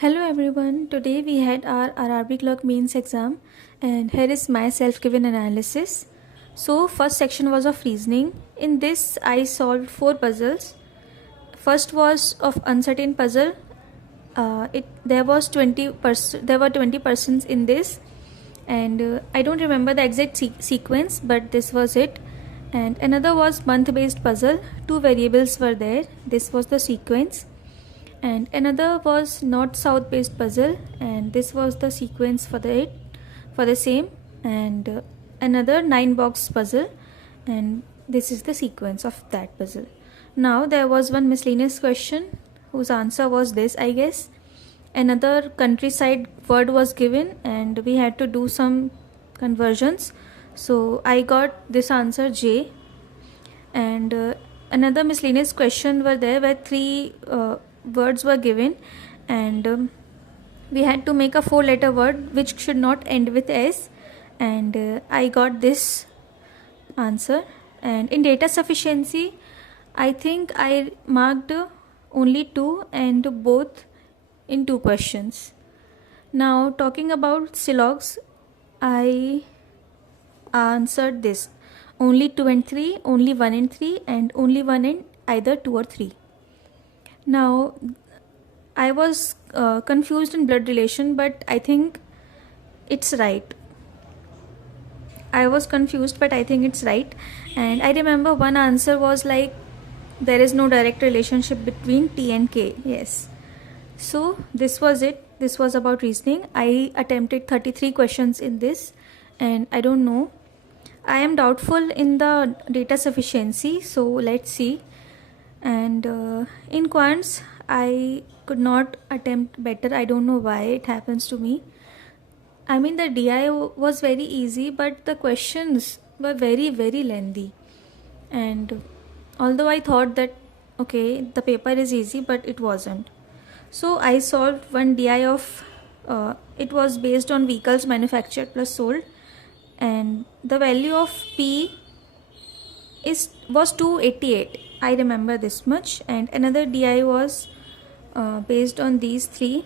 Hello everyone, today we had our Arabic Clock Means exam and here is my self-given analysis. So first section was of reasoning. In this I solved 4 puzzles. First was of uncertain puzzle. There were 20 persons in this and I don't remember the exact sequence, but this was it. And another was month based puzzle. 2 variables were there. This was the sequence. And another was north south based puzzle, and this was the sequence for the same. And another 9 box puzzle, and this is the sequence of that puzzle. Now there was one miscellaneous question whose answer was this, I guess. Another countryside word was given and we had to do some conversions, so I got this answer J. And another miscellaneous question were there where 3 words were given, and we had to make a 4-letter word which should not end with S, and I got this answer. And in data sufficiency, I think I marked only 2 and both in 2 questions. Now talking about Silogs, I answered this only 2 and 3, only 1 and 3, and only 1 and either 2 or 3. Now I was confused in blood relation, but I think it's right. I was confused, but I think it's right. And I remember one answer was like there is no direct relationship between T and K. Yes. So this was it. This was about reasoning. I attempted 33 questions in this, and I don't know. I am doubtful in the data sufficiency, so let's see. And in quants I could not attempt better. I don't know why it happens to me. I mean, the DI was very easy, but the questions were very lengthy. And although I thought that okay, the paper is easy, but it wasn't. So I solved one DI of it was based on vehicles manufactured plus sold, and the value of P was 288. I remember this much. And another DI was based on these 3,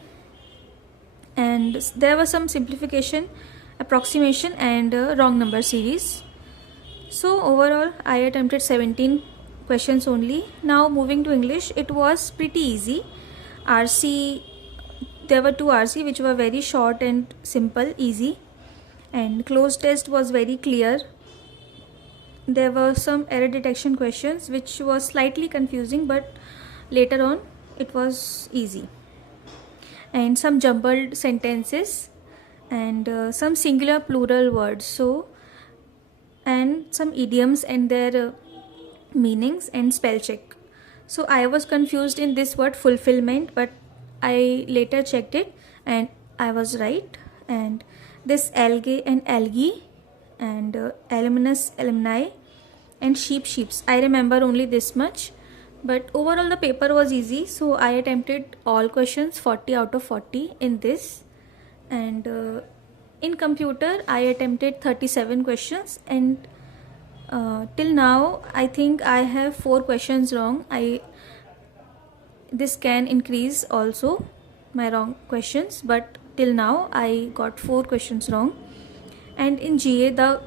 and there was some simplification, approximation, and wrong number series. So overall I attempted 17 questions only. Now moving to English, it was pretty easy. RC, there were 2 RC which were very short and simple, easy, and closed test was very clear. There were some error detection questions which was slightly confusing, but later on it was easy, and some jumbled sentences, and some singular plural words, so and some idioms and their meanings, and spell check. So I was confused in this word fulfillment, but I later checked it and I was right. And this algae and algae, and alumnus, alumni, and sheeps. I remember only this much, but overall the paper was easy, so I attempted all questions, 40 out of 40 in this. And in computer I attempted 37 questions, and till now I think I have 4 questions wrong. This can increase also, my wrong questions, but till now I got 4 questions wrong. And in GA, the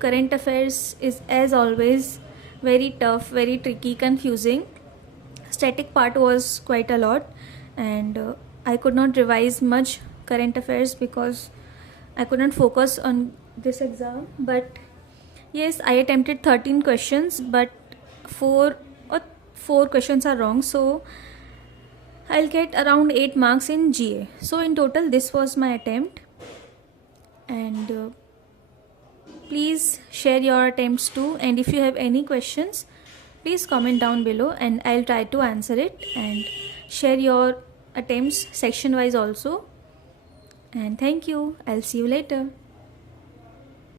current affairs is as always very tough, very tricky, confusing. Static part was quite a lot, and I could not revise much current affairs because I couldn't focus on this exam. But yes, I attempted 13 questions, but 4 questions are wrong, so I'll get around 8 marks in GA. So in total this was my attempt. And please share your attempts too, and if you have any questions, please comment down below and I'll try to answer it. And share your attempts section wise also. And thank you. I'll see you later.